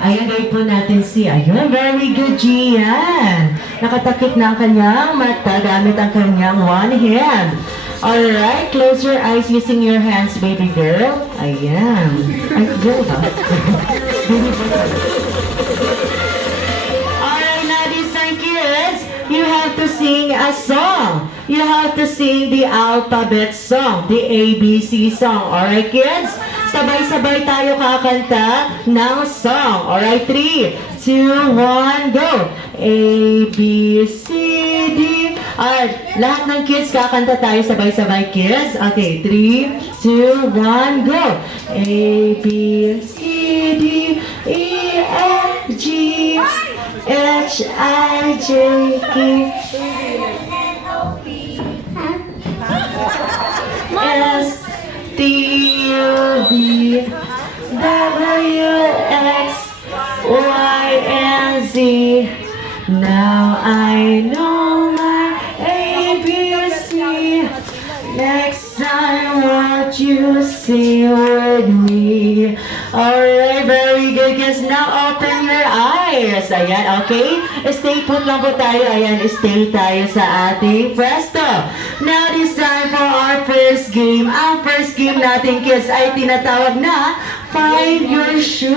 Ayan, guide po natin si, ayun, very good, Gian. Nakatakip na ang kanyang mata gamit ang kanyang one hand. Alright, close your eyes using your hands, baby girl. Ayan. Ay, girl ba? Baby girl. Alright, now these are kids. You have to sing a song. You have to sing the alphabet song, the ABC song. Alright, kids? Sabay-sabay tayo kakanta ng song. Alright, 3, 2, 1, go! A, B, C, D. Alright, lahat ng kids kakanta tayo sabay-sabay, kids. Okay, 3, 2, 1, go! A, B, C, D, E, F, G, H, I, J, K, S, T, U, V, W, X, Y, and Z. Now I know my ABC. Next time, won't you sing with me? Alright, very good kids. Now open your eyes. Ayan, okay? Stay put lang po tayo. Ayan, stay tayo sa ating presto. Now this time for our first game. Ang first game natin kids ay tinatawag na find your shoe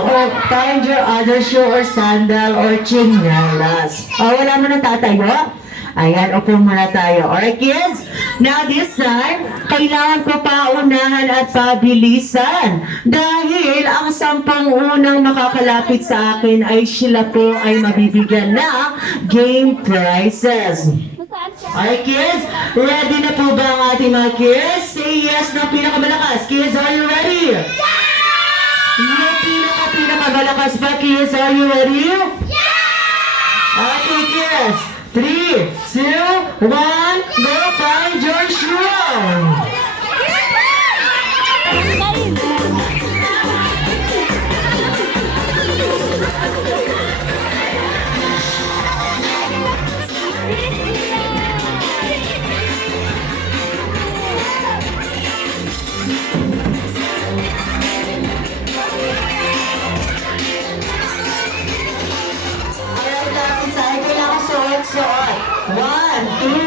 or find your other shoe or sandal or chinelas. Wala mo na tatayo? Ayan, upo muna tayo. Alright, kids? Now, this time, kailangan ko paunahan at pabilisan. Dahil ang 10 unang makakalapit sa akin ay sila po ay mabibigyan ng game prizes. Alright, kids? Ready na po ba ang ating mga kids? Say yes na pinakamalakas. Kids, are you ready? Yung pinakamalakas pa, kids, are you ready? Okay, kids. 3, 2, 1, go find your shoe! Suot. 1, 2,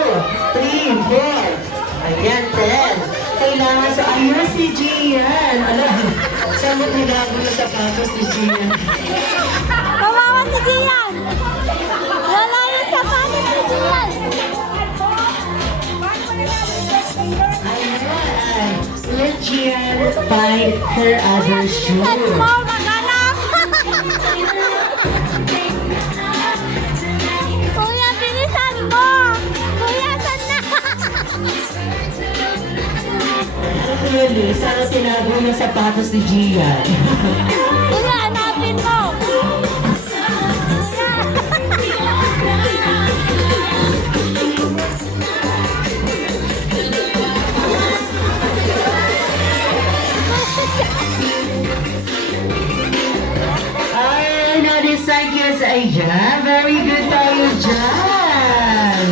3, 4. Ayan, 10. Kailangan sa ayun si Gian. Alam, saan mo tinago na sapatos ni Gian? Kawawa si Gian! Wala yung sapatos ni Gian! Ayan. Let Gian find her other shoe. That's more maganap! Kuya, bilisan mo! Kuya, saan na? Really, saan tinago yung sapatos ni Gian? Kuya, hanapin mo! Ay, now this side kids, ayan, very good tayo dyan.